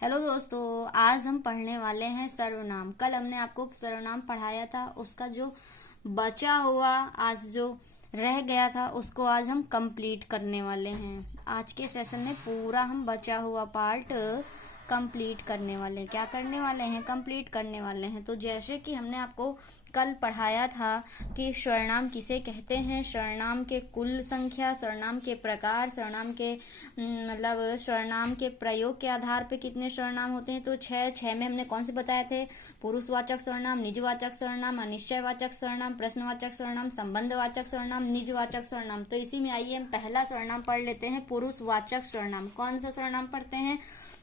Hello दोस्तों, आज हम पढ़ने वाले हैं सर्वनाम। कल हमने आपको सर्वनाम पढ़ाया था, उसका जो बचा हुआ आज जो रह गया था उसको आज हम कंप्लीट करने वाले हैं। आज के सेशन में पूरा हम बचा हुआ पार्ट कंप्लीट करने वाले हैं। क्या करने वाले हैं? कंप्लीट करने वाले हैं। तो जैसे कि हमने आपको कल पढ़ाया था कि सर्वनाम किसे कहते हैं, सर्वनाम के कुल संख्या, सर्वनाम के प्रकार, सर्वनाम के मतलब सर्वनाम के प्रयोग के आधार पे कितने सर्वनाम होते हैं। तो छह में हमने कौन से बताए थे? पुरुषवाचक सर्वनाम, निजवाचक सर्वनाम, अनिश्चयवाचक सर्वनाम, प्रश्नवाचक सर्वनाम, संबंधवाचक सर्वनाम, निजवाचक सर्वनाम। तो इसी में आइए हम पहला सर्वनाम पढ़ लेते हैं, पुरुषवाचक सर्वनाम। कौन सा सर्वनाम पढ़ते हैं?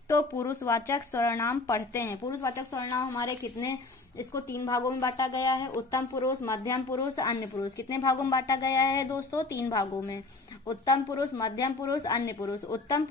तो पुरुषवाचक सर्वनाम पढ़ते हैं। पुरुषवाचक सर्वनाम हमारे कितने, इसको 3 भागों में बांटा गया है। उत्तम पुरुष, मध्यम पुरुष, अन्य पुरुष। कितने भागों में बांटा गया है दोस्तों? 3 भागों में। उत्तम पुरुष, मध्यम पुरुष, अन्य पुरुष। उत्तम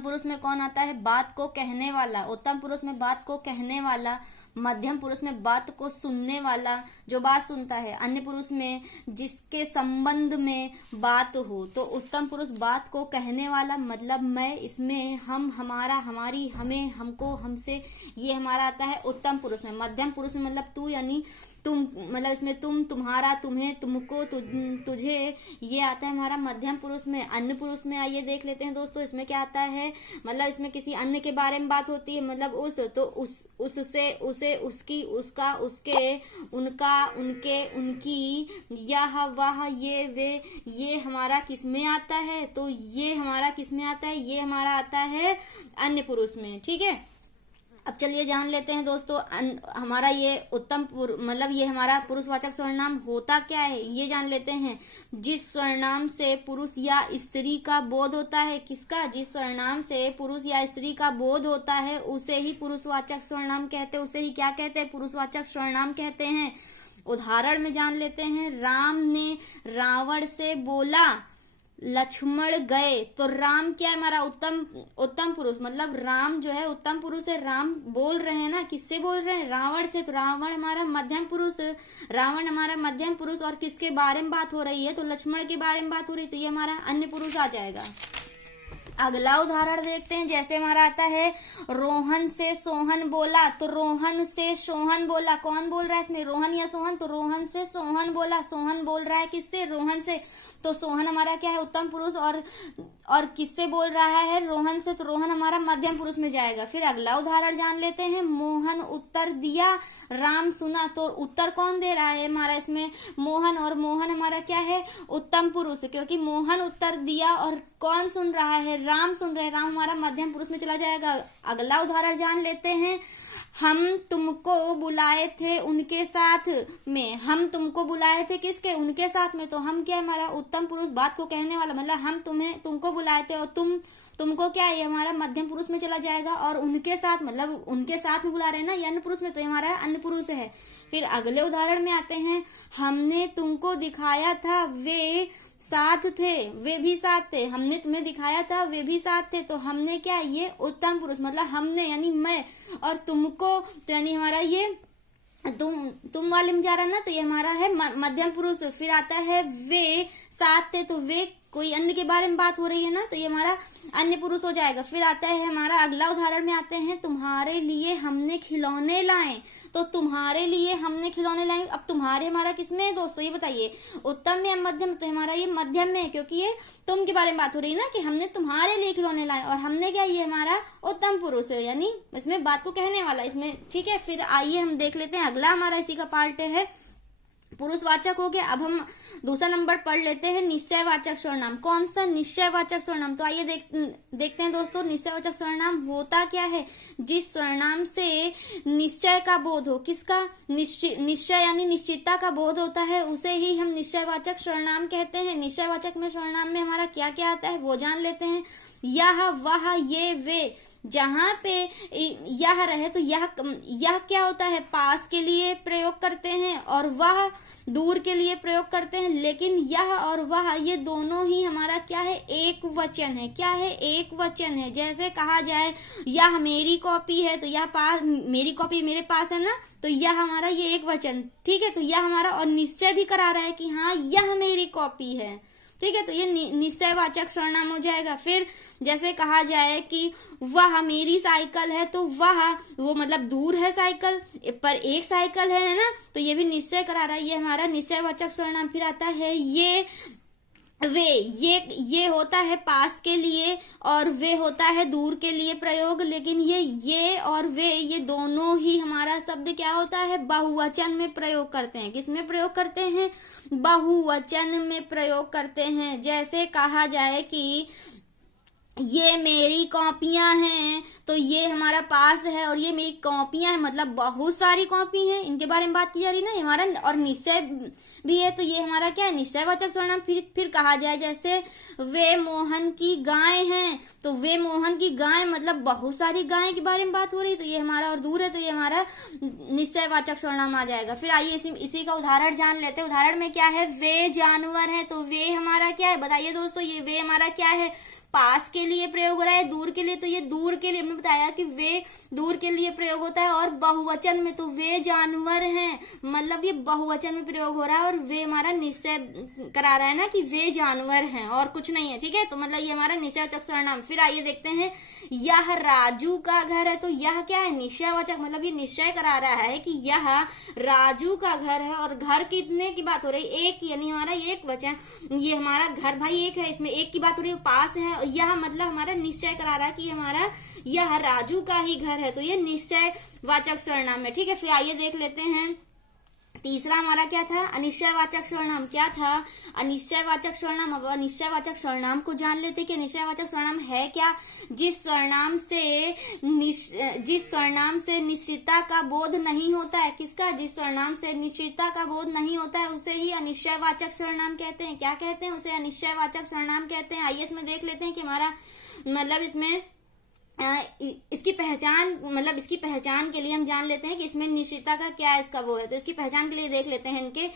पुरुष में कौन आता है? बात को कहने वाला। उत्तम पुरुष में बात को कहने वाला। मध्यम पुरुष में बात को सुनने वाला, जो बात सुनता है। अन्य पुरुष में जिसके संबंध में बात हो। तो उत्तम पुरुष बात को कहने वाला मतलब मैं, इसमें हम, हमारा, हमारी, हमें, हमको, हमसे, ये हमारा आता है उत्तम पुरुष में। मध्यम पुरुष में मतलब तू यानी तुम, मतलब इसमें तुम, तुम्हारा, तुम्हें, तुमको, तुझे, ये आता है हमारा मध्यम पुरुष में। अन्य पुरुष में आइए देख लेते हैं दोस्तों, इसमें क्या आता है? मतलब इसमें किसी अन्य के बारे में बात होती है, मतलब तो उससे, उसे, उसकी, उसका, उसके, उनका, उनके, उनकी, यह, वह, ये, वे, ये हमारा किस में आता है? तो ये हमारा किस में आता है? ये हमारा आता है अन्य पुरुष में। ठीक है, अब चलिए जान लेते हैं दोस्तों हमारा ये मतलब ये हमारा पुरुषवाचक सर्वनाम होता क्या है, ये जान लेते हैं। जिस सर्वनाम से पुरुष या स्त्री का बोध होता है, किसका? जिस सर्वनाम से पुरुष या स्त्री का बोध होता है उसे ही पुरुषवाचक सर्वनाम कहते हैं। उसे ही क्या कहते हैं? पुरुषवाचक सर्वनाम कहते हैं। उदाहरण में जान लेते हैं। राम ने रावण से बोला, लक्ष्मण गए। तो राम क्या है हमारा? उत्तम पुरुष, मतलब राम जो है उत्तम पुरुष है। राम बोल रहे हैं ना, किससे बोल रहे हैं? रावण से। तो रावण हमारा मध्यम पुरुष, रावण हमारा मध्यम पुरुष। और किसके बारे में बात हो रही है? तो लक्ष्मण के बारे में बात हो रही है, तो ये हमारा अन्य पुरुष आ जाएगा। अगला उदाहरण देखते हैं। जैसे हमारा आता है, रोहन से सोहन बोला। तो रोहन से सोहन बोला, कौन बोल रहा है इसमें? रोहन या सोहन? तो रोहन से सोहन बोला। सोहन बोल रहा है किससे? रोहन से। तो सोहन हमारा क्या है? उत्तम पुरुष। और किससे बोल रहा है? रोहन से। तो रोहन हमारा मध्यम पुरुष में जाएगा। फिर अगला उदाहरण जान लेते हैं। मोहन उत्तर दिया, राम सुना। तो उत्तर कौन दे रहा है हमारा इसमें? मोहन। और मोहन हमारा क्या है? उत्तम पुरुष, क्योंकि मोहन उत्तर दिया और कौन सुन रहा है? राम सुन रहे हैं। राम हमारा मध्यम पुरुष में चला जाएगा। अगला उदाहरण जान लेते हैं। हम तुमको बुलाए थे उनके साथ में। हम तुमको बुलाए थे किसके? उनके साथ में। तो हम क्या हमारा? उत्तम पुरुष, बात को कहने वाला, मतलब हम तुमको बुलाए थे और तुमको क्या है? हमारा मध्यम पुरुष में चला जाएगा। और उनके साथ मतलब उनके साथ में बुला रहे हैं ना, ये अन्य पुरुष में, तो हमारा अन्य पुरुष है। फिर अगले उदाहरण में आते हैं। हमने तुमको दिखाया था, वे साथ थे, वे भी साथ थे। हमने तुम्हें दिखाया था, वे भी साथ थे। तो हमने क्या? ये उत्तम पुरुष, मतलब हमने यानी मैं, और तुमको तो यानी हमारा ये तुम वाले में जा रहा ना, तो ये हमारा है मध्यम पुरुष। फिर आता है वे साथ थे, तो वे कोई अन्य के बारे में बात हो रही है ना, तो ये हमारा अन्य पुरुष हो जाएगा। फिर आता है हमारा अगला उदाहरण में आते हैं। तुम्हारे लिए हमने खिलौने लाए। तो तुम्हारे लिए हमने खिलौने लाए। अब तुम्हारे हमारा किसमें है दोस्तों, ये बताइए? उत्तम में या मध्यम? तो हमारा ये मध्यम में है, क्योंकि ये तुम के बारे में बात हो रही है ना, कि हमने तुम्हारे लिए खिलौने लाए। और हमने क्या? ये हमारा उत्तम पुरुष है, यानी इसमें बात को कहने वाला इसमें। ठीक है, फिर आइए हम देख लेते हैं अगला हमारा इसी का पार्ट है। पुरुषवाचक हो गया। अब हम दूसरा नंबर पढ़ लेते हैं, निश्चयवाचक सर्वनाम। कौन सा? निश्चयवाचक सर्वनाम। तो आइए देखते हैं दोस्तों, निश्चयवाचक सर्वनाम होता क्या है? जिस सर्वनाम से निश्चय का बोध हो। किसका? निश्चय यानी निश्चितता का बोध होता है, उसे ही हम निश्चयवाचक सर्वनाम कहते हैं। निश्चयवाचक में सर्वनाम में हमारा क्या क्या आता है वो जान लेते हैं। यह, वह, ये, वे। जहां पे यह रहे तो यह क्या होता है? पास के लिए प्रयोग करते हैं, और वह दूर के लिए प्रयोग करते हैं। लेकिन यह और वह ये दोनों ही हमारा क्या है? एक वचन है। क्या है? एक वचन है। जैसे कहा जाए यह मेरी कॉपी है, तो यह पास, मेरी कॉपी मेरे पास है ना, तो यह हमारा ये एक वचन। ठीक है, तो यह हमारा और निश्चय भी करा रहा है कि हाँ यह मेरी कॉपी है। ठीक है, तो ये निश्चयवाचक सर्वनाम हो जाएगा। फिर जैसे कहा जाए कि वह मेरी साइकिल है, तो वो मतलब दूर है साइकिल, पर एक साइकिल है ना, तो ये भी निश्चय करा रहा है, ये हमारा निश्चयवाचक सर्वनाम। फिर आता है ये वे, ये होता है पास के लिए और वे होता है दूर के लिए प्रयोग, लेकिन ये और वे, ये दोनों ही हमारा शब्द क्या होता है, बहुवचन में प्रयोग करते हैं। किसमें प्रयोग करते हैं, बहुवचन में प्रयोग करते हैं। जैसे कहा जाए कि ये मेरी कॉपियां हैं, तो ये हमारा पास है और ये मेरी कॉपियां हैं, मतलब बहुत सारी कॉपी हैं, इनके बारे में बात की जा रही है ना, हमारा और निश्चय भी है, तो ये हमारा क्या है, निश्चयवाचक सर्वनाम। फिर कहा जाए जैसे वे मोहन की गाय हैं, तो वे मोहन की गाय मतलब बहुत सारी गाय के बारे में बात हो रही है, तो ये हमारा और दूर है, तो ये हमारा निश्चयवाचक सर्वनाम आ जाएगा। फिर आइए इसी का उदाहरण जान लेते हैं। उदाहरण में क्या है, वे जानवर है, तो वे हमारा क्या है, बताइए दोस्तों, ये वे हमारा क्या है, पास के लिए प्रयोग हो रहा है, दूर के लिए, तो ये दूर के लिए, हमने बताया कि वे दूर के लिए प्रयोग होता है, और बहुवचन में तो वे जानवर हैं, मतलब ये बहुवचन में प्रयोग हो रहा है, और वे हमारा निश्चय करा रहा है ना कि वे जानवर हैं और कुछ नहीं है, ठीक है, तो मतलब ये हमारा निश्चयवाचक सर्वनाम। फिर आइए देखते हैं, यह राजू का घर है, तो यह क्या है, निश्चयवाचक, मतलब ये निश्चय करा रहा है कि यह राजू का घर है, और घर कितने की बात हो रही है, एक, यानी हमारा एक वचन, ये हमारा घर भाई एक है, इसमें एक की बात हो रही है, पास है, यह मतलब हमारा निश्चय करा रहा है कि हमारा यह राजू का ही घर है, तो ये निश्चयवाचक सर्वनाम है, ठीक है। फिर आइए देख लेते हैं तीसरा हमारा क्या था, अनिश्चयवाचक सर्वनाम। क्या था, अनिश्चयवाचक सर्वनाम। अब अनिश्चयवाचक सर्वनाम को जान लेते कि अनिश्चयवाचक सर्वनाम है क्या, जिस सर्वनाम से निश्चितता का बोध नहीं होता है, किसका, जिस सर्वनाम से निश्चितता का बोध नहीं होता है, उसे ही अनिश्चयवाचक सर्वनाम कहते हैं। क्या कहते हैं, उसे अनिश्चयवाचक सर्वनाम कहते हैं। आइए इसमें देख लेते हैं कि हमारा मतलब इसमें इसकी पहचान के लिए हम जान लेते हैं कि इसमें निश्चितता का क्या इसका वो है, तो इसकी पहचान के लिए देख लेते हैं इनके,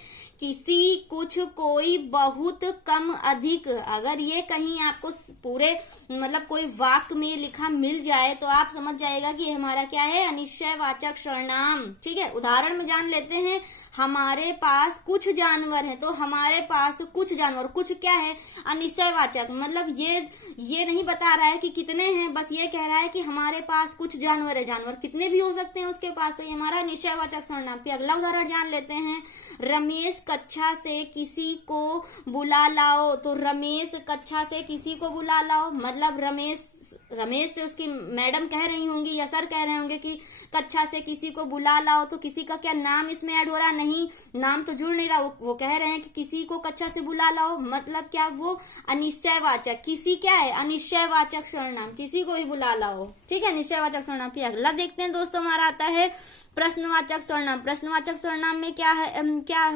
किसी, कुछ, कोई, बहुत, कम, अधिक। अगर ये कहीं आपको पूरे मतलब कोई वाक्य में लिखा मिल जाए तो आप समझ जाएगा कि हमारा क्या है, अनिश्चयवाचक सर्वनाम, ठीक है। उदाहरण में जान लेते हैं, हमारे पास कुछ जानवर हैं, तो हमारे पास कुछ जानवर, कुछ क्या है, अनिश्चयवाचक, मतलब ये नहीं बता रहा है कि कितने हैं, बस ये कह रहा है कि हमारे पास कुछ जानवर है, जानवर कितने भी हो सकते हैं उसके पास, तो ये हमारा निश्चयवाचक सर्वनाम। फिर अगला उदाहरण जान लेते हैं, रमेश कक्षा से किसी को बुला लाओ, तो रमेश कक्षा से किसी को बुला लाओ, मतलब रमेश से उसकी मैडम कह रही होंगी या सर कह रहे होंगे कि कक्षा से किसी को बुला लाओ, तो किसी का क्या नाम इसमें ऐड हो रहा, नहीं, नाम तो जुड़ नहीं रहा, वो कह रहे हैं कि किसी को कक्षा से बुला लाओ, मतलब क्या, वो अनिश्चयवाचक, किसी क्या है, अनिश्चयवाचक सर्वनाम, किसी को भी बुला लाओ, ठीक है, निश्चयवाचक सर्वनाम। फिर अगला देखते हैं दोस्तों, हमारा आता है प्रश्नवाचक सर्वनाम। प्रश्नवाचक सर्वनाम में क्या है, क्या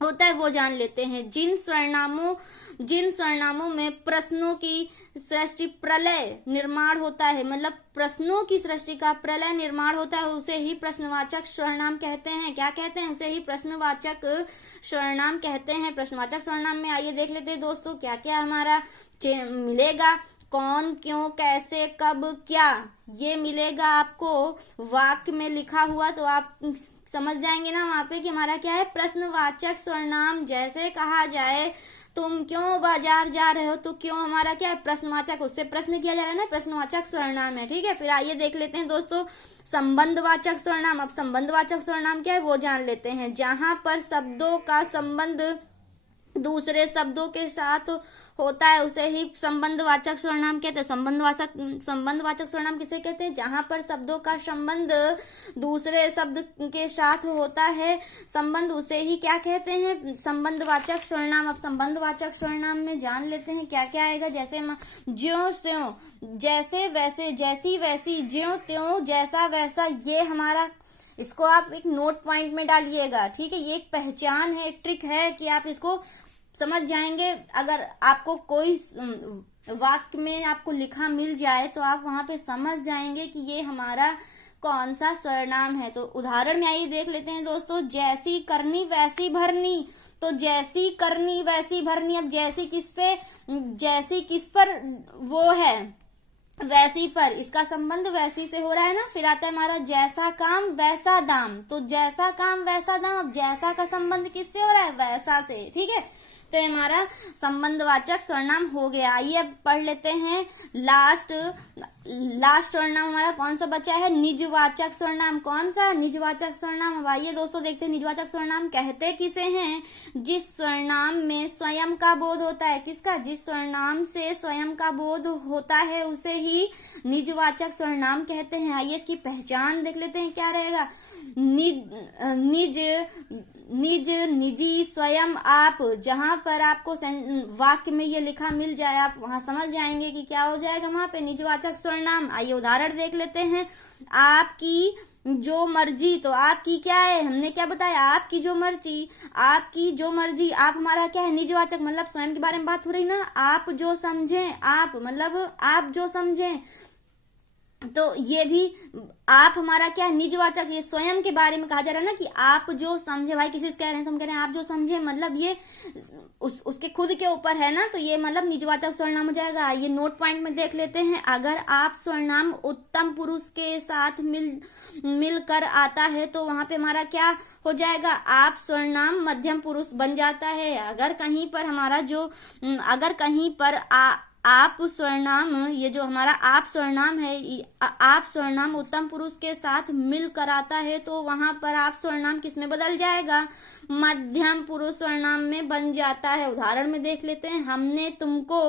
होता है वो जान लेते हैं। जिन सर्वनामों में प्रश्नों की सृष्टि, प्रलय निर्माण होता है, मतलब प्रश्नों की सृष्टि का प्रलय निर्माण होता है, उसे ही प्रश्नवाचक सर्वनाम कहते हैं। क्या कहते हैं, उसे ही प्रश्नवाचक सर्वनाम कहते हैं। प्रश्नवाचक सर्वनाम में आइए देख लेते हैं दोस्तों, क्या क्या हमारा मिलेगा, कौन, क्यों, कैसे, कब, क्या, ये मिलेगा आपको वाक्य में लिखा हुआ, तो आप समझ जाएंगे ना वहां पे कि हमारा क्या है, प्रश्नवाचक सर्वनाम। जैसे कहा जाए तुम क्यों बाजार जा रहे हो, तो क्यों हमारा क्या है, प्रश्नवाचक, उससे प्रश्न किया जा रहा है ना, प्रश्नवाचक सर्वनाम है, ठीक है। फिर आइए देख लेते हैं दोस्तों संबंधवाचक सर्वनाम। अब संबंधवाचक सर्वनाम क्या है वो जान लेते हैं। जहां पर शब्दों का संबंध दूसरे शब्दों के साथ होता है उसे ही संबंधवाचक सर्वनाम कहते हैं। संबंधवाचक सर्वनाम किसे कहते हैं, जहां पर शब्दों का संबंध दूसरे शब्द के साथ होता है, संबंध, उसे ही क्या कहते हैं, संबंधवाचक सर्वनाम। अब संबंधवाचक सर्वनाम में जान लेते हैं क्या क्या आएगा। जैसे ज्यों स्यों, जैसे वैसे, जैसी वैसी, ज्यों त्यों, जैसा वैसा, ये हमारा, इसको आप एक नोट पॉइंट में डालिएगा, ठीक है। ये एक पहचान है, एक ट्रिक है कि आप इसको समझ जाएंगे। अगर आपको कोई वाक्य में आपको लिखा मिल जाए तो आप वहां पे समझ जाएंगे कि ये हमारा कौन सा सर्वनाम है। तो उदाहरण में आइए देख लेते हैं दोस्तों, जैसी करनी वैसी भरनी, तो जैसी करनी वैसी भरनी। अब जैसी किस पर वो है, वैसी पर, इसका संबंध वैसी से हो रहा है ना। फिर आता है हमारा जैसा काम वैसा दाम, तो जैसा काम वैसा दाम। अब जैसा का संबंध किससे हो रहा है, वैसा से, ठीक है। तो ये हमारा संबंधवाचक सर्वनाम हो गया। आइए अब पढ़ लेते हैं लास्ट सर्वनाम हमारा कौन सा बचा है, निजवाचक सर्वनाम। कौन सा, निजवाचक सर्वनाम। अब आइए दोस्तों देखते हैं निजवाचक सर्वनाम कहते किसे हैं, जिस सर्वनाम में स्वयं का बोध होता है। किसका, जिस सर्वनाम से स्वयं का बोध होता है उसे ही निजवाचक सर्वनाम कहते हैं। आइए इसकी पहचान देख लेते हैं क्या रहेगा। निज, निजी, स्वयं, आप। जहां पर आपको वाक्य में ये लिखा मिल जाए आप वहां समझ जाएंगे कि क्या हो जाएगा वहां पे निजवाचक सर्वनाम। आइए उदाहरण देख लेते हैं। आपकी जो मर्जी, तो आपकी क्या है, हमने क्या बताया, आपकी जो मर्जी, आपकी जो मर्जी। आप हमारा क्या है, निजवाचक, मतलब स्वयं के बारे में बात हो रही ना। आप जो समझें, आप मतलब आप जो समझें, तो ये भी आप हमारा क्या है, निजवाचक। ये स्वयं के बारे में कहा जा रहा है ना कि आप जो समझे। भाई किसी से कह रहे हैं तो हम कह रहे हैं आप जो समझे, मतलब ये उसके खुद के ऊपर है ना, तो ये मतलब निजवाचक सर्वनाम हो जाएगा। ये नोट पॉइंट में देख लेते हैं। अगर आप सर्वनाम उत्तम पुरुष के साथ मिलकर आता है तो वहां पे हमारा क्या हो जाएगा, आप सर्वनाम मध्यम पुरुष बन जाता है। अगर कहीं पर हमारा जो, अगर कहीं पर आप सर्वनाम, ये जो हमारा आप सर्वनाम है, आप सर्वनाम उत्तम पुरुष के साथ मिलकर आता है तो वहां पर आप सर्वनाम किस में बदल जाएगा, मध्यम पुरुष सर्वनाम में बन जाता है। उदाहरण में देख लेते हैं। हमने तुमको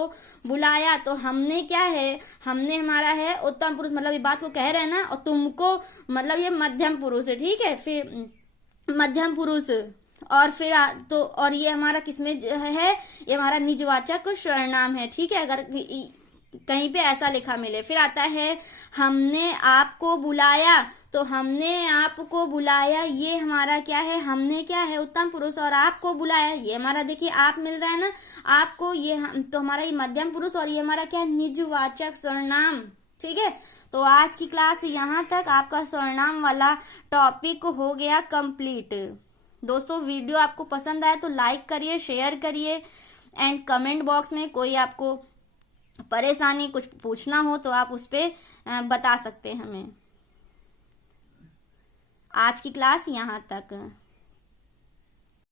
बुलाया, तो हमने क्या है, हमने हमारा है उत्तम पुरुष, मतलब ये बात को कह रहे हैं ना, और तुमको मतलब ये मध्यम पुरुष है, ठीक है, फिर मध्यम पुरुष। और फिर तो और ये हमारा किसमें है, ये हमारा निजवाचक सर्वनाम है, ठीक है, अगर कहीं पे ऐसा लिखा मिले। फिर आता है हमने आपको बुलाया, तो हमने आपको बुलाया, ये हमारा क्या है, हमने क्या है उत्तम पुरुष, और आपको बुलाया ये हमारा देखिए आप मिल रहा है ना आपको, ये तो हमारा ये मध्यम पुरुष, और ये हमारा क्या है, निजवाचक सर्वनाम। ठीक है, तो आज की क्लास यहाँ तक। आपका सर्वनाम वाला टॉपिक हो गया कंप्लीट। दोस्तों वीडियो आपको पसंद आए तो लाइक करिए, शेयर करिए, एंड कमेंट बॉक्स में कोई आपको परेशानी कुछ पूछना हो तो आप उस पर बता सकते हैं हमें। आज की क्लास यहाँ तक।